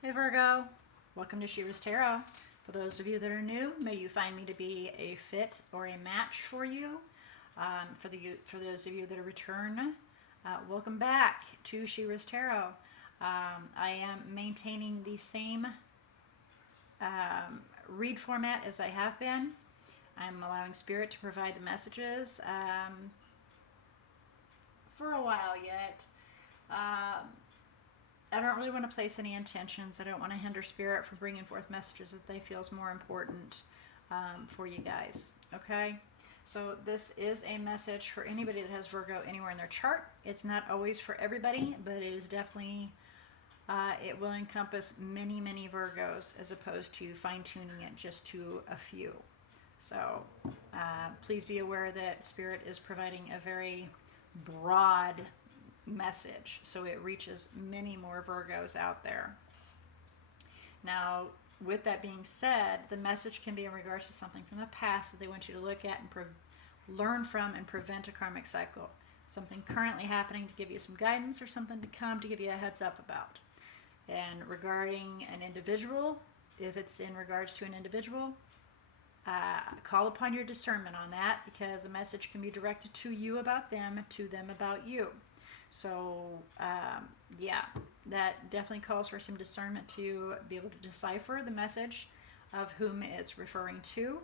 Hey Virgo, welcome to She-ruhz Tarot. For those of you that are new, may you find me to be a fit or a match for you. For those of you that are return, welcome back to She-ruhz Tarot. I am maintaining the same read format as I have been. I'm allowing Spirit to provide the messages for a while yet. I don't really want to place any intentions. I don't want to hinder Spirit from bringing forth messages that they feel is more important for you guys. Okay? So this is a message for anybody that has Virgo anywhere in their chart. It's not always for everybody, but it is definitely, it will encompass many, many Virgos as opposed to fine-tuning it just to a few. So please be aware that Spirit is providing a very broad message, so it reaches many more Virgos out there. Now, with that being said, the message can be in regards to something from the past that they want you to look at and learn from and prevent a karmic cycle. Something currently happening to give you some guidance, or something to come to give you a heads up about. And regarding an individual, if it's in regards to an individual, call upon your discernment on that, because the message can be directed to you about them, to them about you. So, yeah, that definitely calls for some discernment to be able to decipher the message of whom it's referring to.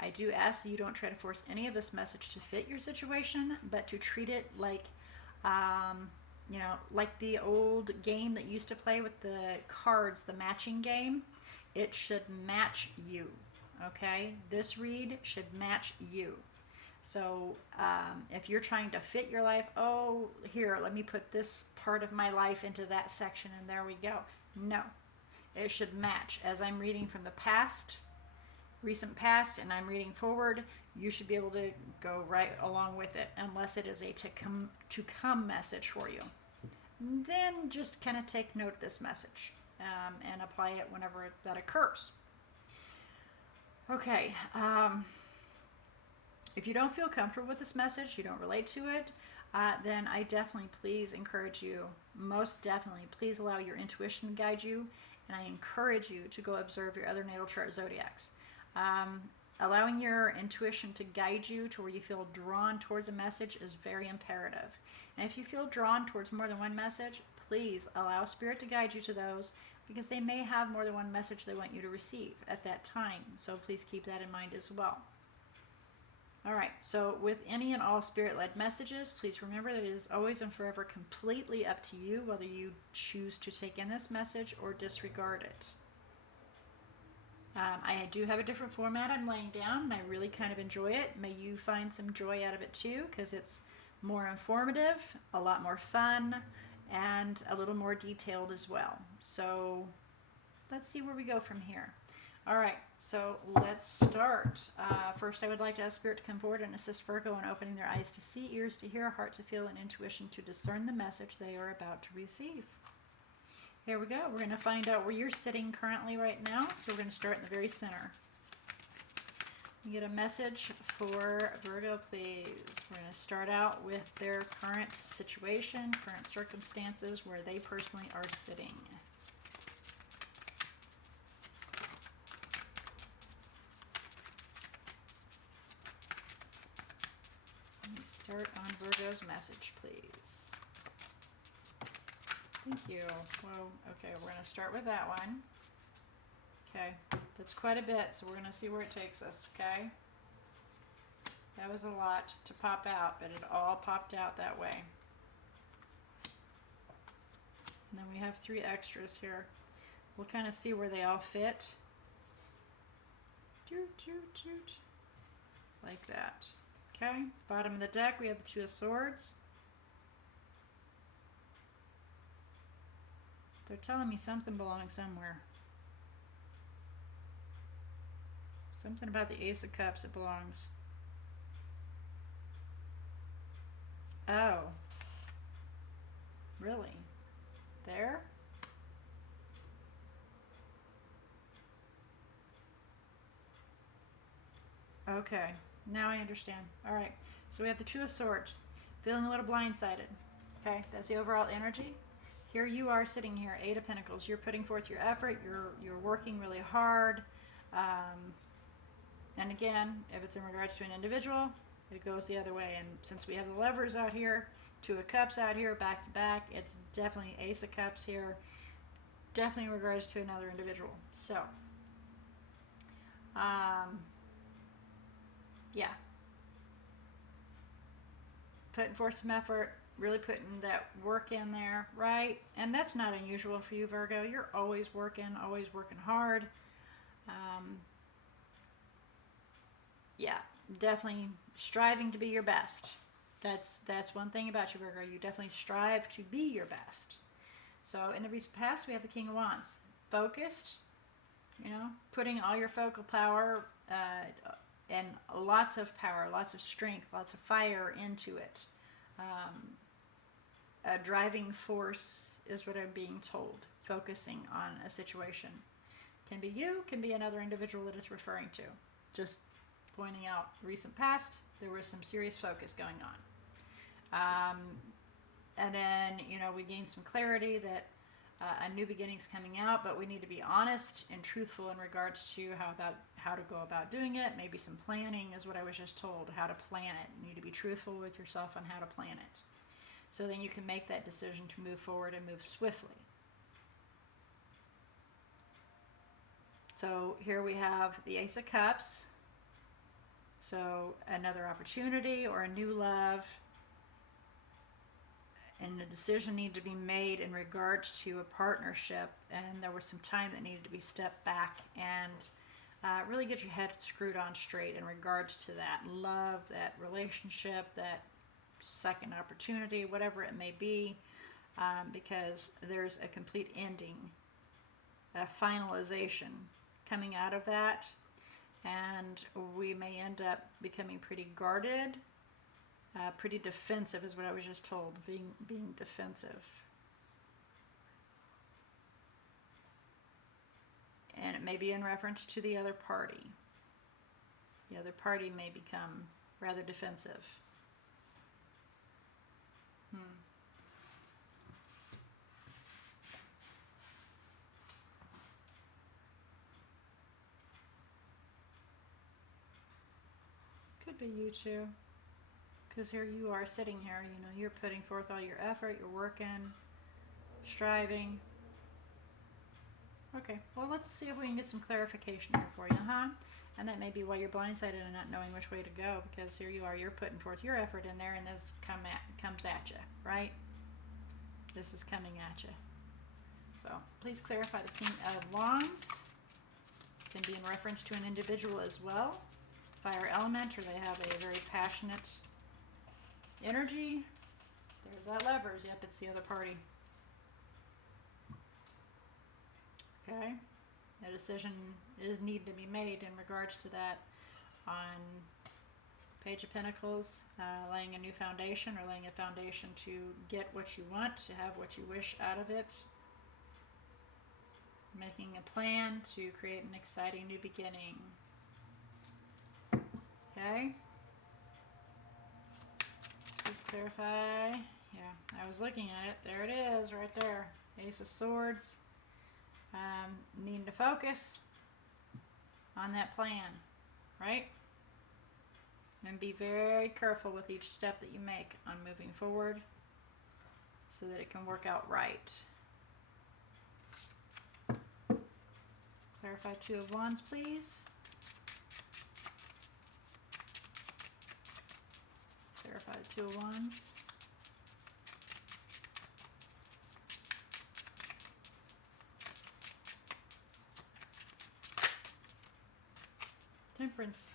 I do ask that you don't try to force any of this message to fit your situation, but to treat it like, like the old game that you used to play with the cards, the matching game. It should match you, okay? This read should match you. So if you're trying to fit your life, oh, here, let me put this part of my life into that section and there we go. No, it should match. As I'm reading from the past, recent past, and I'm reading forward, you should be able to go right along with it, unless it is a to come message for you. Then just kind of take note of this message and apply it whenever that occurs. Okay. If you don't feel comfortable with this message, you don't relate to it, then I definitely please encourage you, most definitely, please allow your intuition to guide you, and I encourage you to go observe your other natal chart zodiacs. Allowing your intuition to guide you to where you feel drawn towards a message is very imperative. And if you feel drawn towards more than one message, please allow Spirit to guide you to those, because they may have more than one message they want you to receive at that time. So please keep that in mind as well. All right, so with any and all Spirit-led messages, please remember that it is always and forever completely up to you whether you choose to take in this message or disregard it. I do have a different format I'm laying down, and I really kind of enjoy it. May you find some joy out of it too, because it's more informative, a lot more fun, and a little more detailed as well. So let's see where we go from here. All right, so let's start. First, I would like to ask Spirit to come forward and assist Virgo in opening their eyes to see, ears to hear, heart to feel, and intuition to discern the message they are about to receive. Here we go. We're going to find out where you're sitting currently right now. So we're going to start in the very center. You get a message for Virgo, please. We're going to start out with their current situation, current circumstances, where they personally are sitting. Start on Virgo's message, please. Thank you. Well, okay, we're going to start with that one. Okay, that's quite a bit, so we're going to see where it takes us, okay? That was a lot to pop out, but it all popped out that way. And then we have 3 extras here. We'll kind of see where they all fit. Doot, doot, doot. Like that. Okay, bottom of the deck, we have the 2 of Swords. They're telling me something belongs somewhere. Something about the Ace of Cups, it belongs. Oh. Really? There? Okay. Now I understand. All right. So we have the 2 of Swords. Feeling a little blindsided. Okay. That's the overall energy. here you are sitting here, Eight of Pentacles. You're putting forth your effort. You're working really hard. And again, if it's in regards to an individual, it goes the other way. And since we have the Lovers out here, Two of Cups out here, back to back, it's definitely Ace of Cups here. Definitely in regards to another individual. So, yeah. Putting forth some effort, really putting that work in there, right? And that's not unusual for you, Virgo. You're always working hard. Yeah, definitely striving to be your best. That's one thing about you, Virgo. You definitely strive to be your best. So in the recent past, we have the King of Wands. Focused, putting all your focal power and lots of power, lots of strength, lots of fire into it. A driving force is what I'm being told. Focusing on a situation. Can be you, can be another individual that it's referring to. Just pointing out recent past, there was some serious focus going on. And then, we gained some clarity that a new beginning's coming out, but we need to be honest and truthful in regards to how to go about doing it. Maybe some planning is what I was just told, how to plan it. You need to be truthful with yourself on how to plan it. So then you can make that decision to move forward and move swiftly. So here we have the Ace of Cups. So another opportunity or a new love. And a decision needed to be made in regards to a partnership, and there was some time that needed to be stepped back and really get your head screwed on straight in regards to that love, that relationship, that second opportunity, whatever it may be, because there's a complete ending, a finalization coming out of that, and we may end up becoming pretty guarded. Pretty defensive is what I was just told, being defensive. And it may be in reference to the other party. The other party may become rather defensive. Could be you too. Because here you are sitting here, you're putting forth all your effort, you're working, striving. Okay, well, let's see if we can get some clarification here for you, And that may be why you're blindsided and not knowing which way to go, because here you are, you're putting forth your effort in there, and this comes at you, right? This is coming at you. So, please clarify the King of Wands. Can be in reference to an individual as well. Fire element, or they have a very passionate energy. There's that Lovers. Yep, it's the other party. Okay. A decision is needed to be made in regards to that on Page of Pentacles, laying a new foundation or laying a foundation to get what you want, to have what you wish out of it. Making a plan to create an exciting new beginning. Okay. Please clarify. Yeah, I was looking at it. There it is, right there. Ace of Swords. Needing to focus on that plan, right? And be very careful with each step that you make on moving forward so that it can work out right. Clarify Two of Wands, please. Clarify the Two of Wands. Temperance.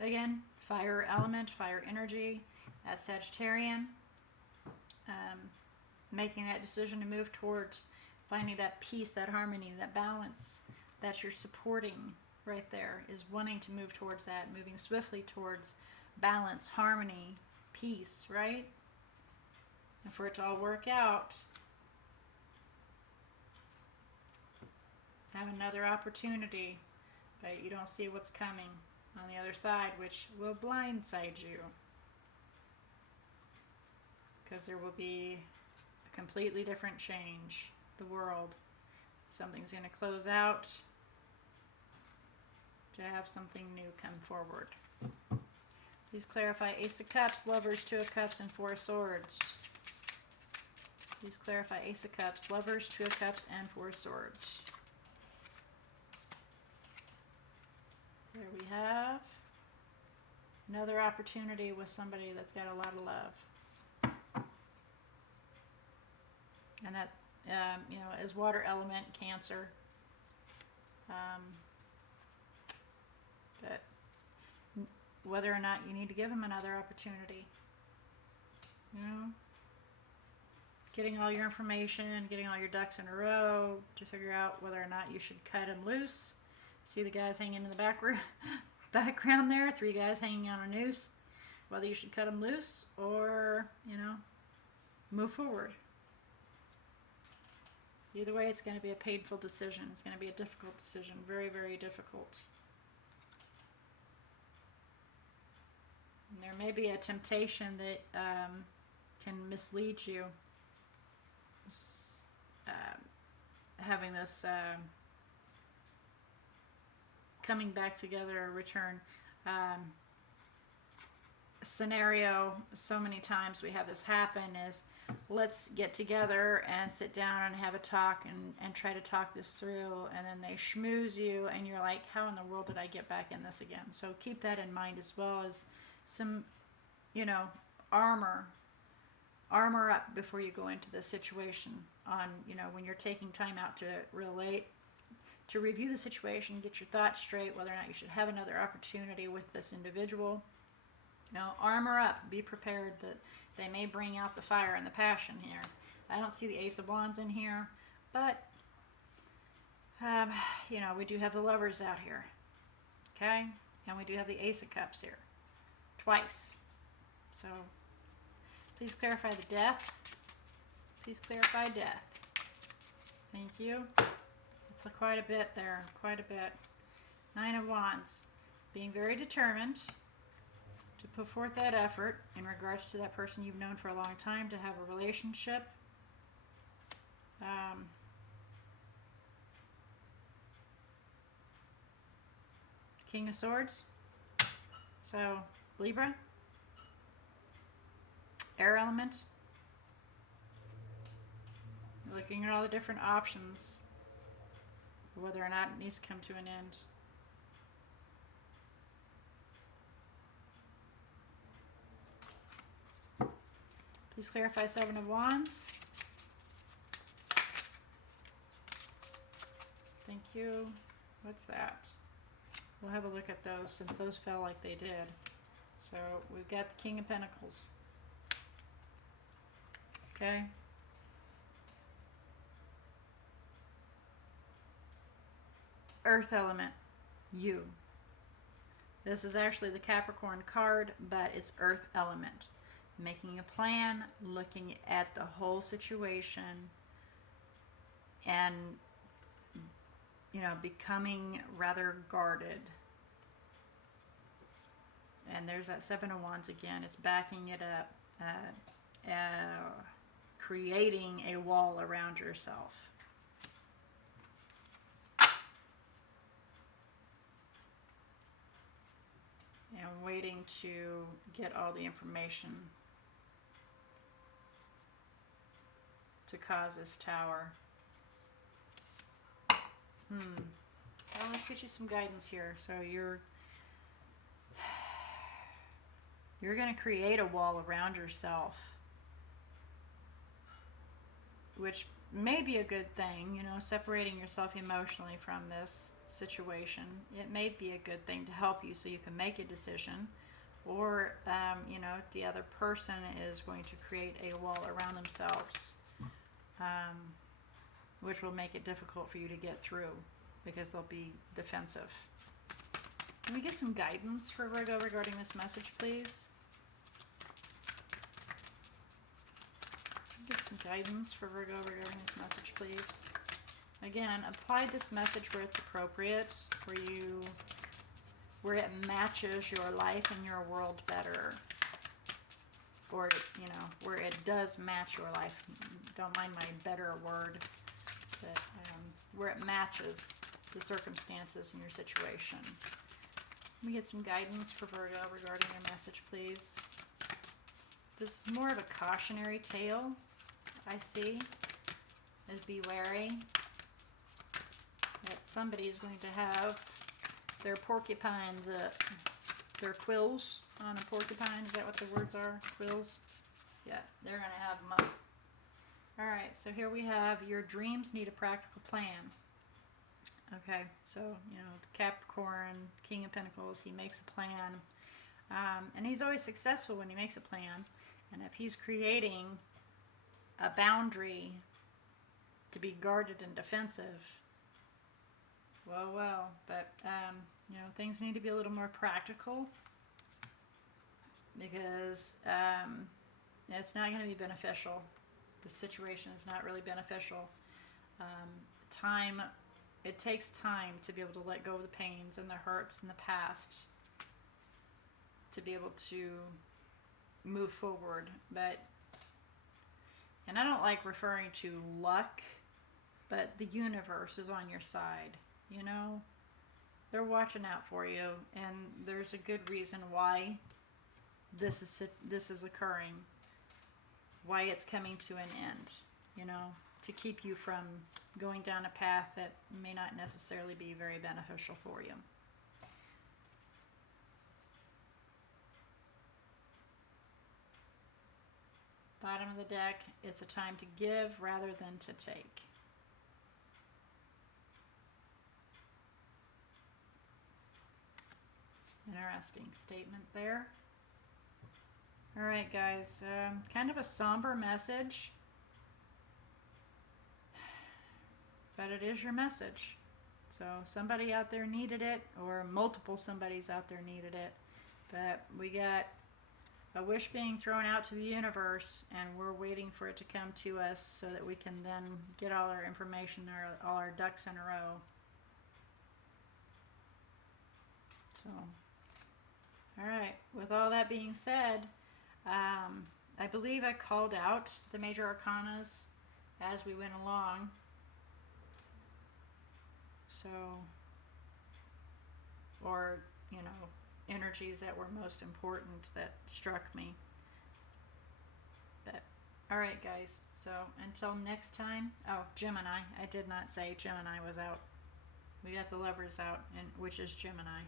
Again, fire element, fire energy. That's Sagittarian. Making that decision to move towards finding that peace, that harmony, that balance that you're supporting right there, is wanting to move towards that, moving swiftly towards balance, harmony, peace, right? And for it to all work out, have another opportunity, but you don't see what's coming on the other side, which will blindside you. Because there will be completely different change. The world. Something's going to close out to have something new come forward. Please clarify Ace of Cups, Lovers, Two of Cups, and Four of Swords. Please clarify Ace of Cups, Lovers, Two of Cups, and Four of Swords. There we have another opportunity with somebody that's got a lot of love. And that, you know, is water element, Cancer. But whether or not you need to give them another opportunity. You know? Getting all your information, getting all your ducks in a row to figure out whether or not you should cut them loose. See the guys hanging in the background there, 3 guys hanging on a noose. Whether you should cut them loose or, you know, move forward. Either way, it's going to be a painful decision. It's going to be a difficult decision. Very, very difficult. And there may be a temptation that can mislead you. Having this coming back together or return scenario, so many times we have this happen, is let's get together and sit down and have a talk and try to talk this through, and then they schmooze you and you're like, how in the world did I get back in this again? So keep that in mind, as well as some, you know, armor up before you go into this situation, on, you know, when you're taking time out to relate, to review the situation, get your thoughts straight, whether or not you should have another opportunity with this individual. You know, armor up, be prepared that they may bring out the fire and the passion here. I don't see the Ace of Wands in here, but you know, we do have the Lovers out here, okay, and we do have the Ace of Cups here twice. So please clarify the Death. Please clarify Death. Thank you. It's quite a bit there, quite a bit. 9 of Wands, being very determined to put forth that effort in regards to that person you've known for a long time, to have a relationship. King of Swords. So, Libra. Air element. Looking at all the different options, whether or not it needs to come to an end. Please clarify 7 of Wands. Thank you. What's that? We'll have a look at those, since those fell like they did. So we've got the King of Pentacles. Okay. Earth element, you. This is actually the Capricorn card, but it's Earth element. Making a plan, looking at the whole situation, and, you know, becoming rather guarded. And there's that 7 of Wands again. It's backing it up, creating a wall around yourself. And waiting to get all the information to cause this tower. Well, let's get you some guidance here. So you're going to create a wall around yourself, which may be a good thing, you know, separating yourself emotionally from this situation. It may be a good thing to help you so you can make a decision, or, you know, the other person is going to create a wall around themselves, which will make it difficult for you to get through because they'll be defensive. Can we get some guidance for Virgo regarding this message, please? Get some guidance for Virgo regarding this message, please. Again, apply this message where it's appropriate, where it matches your life and your world better. or, you know, where it does match your life. Don't mind my better word, but where it matches the circumstances in your situation. Let me get some guidance for Virgo regarding your message, please. This is more of a cautionary tale, I see, as be wary that somebody is going to have their porcupines up, their quills on a porcupine. Is that what the words are? Quills? Yeah, they're going to have them up. Alright, so here we have your dreams need a practical plan. Okay, so, you know, Capricorn, King of Pentacles, he makes a plan. And he's always successful when he makes a plan. And if he's creating a boundary to be guarded and defensive, well, but, you know, things need to be a little more practical, because it's not going to be beneficial. The situation is not really beneficial. It takes time to be able to let go of the pains and the hurts in the past to be able to move forward. And I don't like referring to luck, but the universe is on your side, you know? They're watching out for you, and there's a good reason why this is occurring, why it's coming to an end, you know, to keep you from going down a path that may not necessarily be very beneficial for you. Bottom of the deck, it's a time to give rather than to take. Interesting statement there. All right, guys, kind of a somber message, but it is your message. So somebody out there needed it, or multiple somebodies out there needed it. But we got a wish being thrown out to the universe, and we're waiting for it to come to us so that we can then get all our information, all our ducks in a row. So, all right, with all that being said, I believe I called out the major arcanas as we went along. So, or, you know, energies that were most important that struck me. But, alright guys, so until next time, oh, Gemini, I did not say Gemini was out. We got the Lovers out, which is Gemini.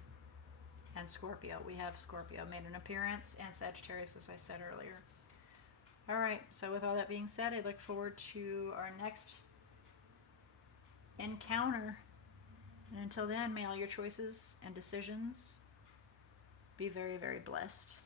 And Scorpio, we have Scorpio made an appearance, and Sagittarius, as I said earlier. Alright, so with all that being said, I look forward to our next encounter. And until then, may all your choices and decisions be very, very blessed.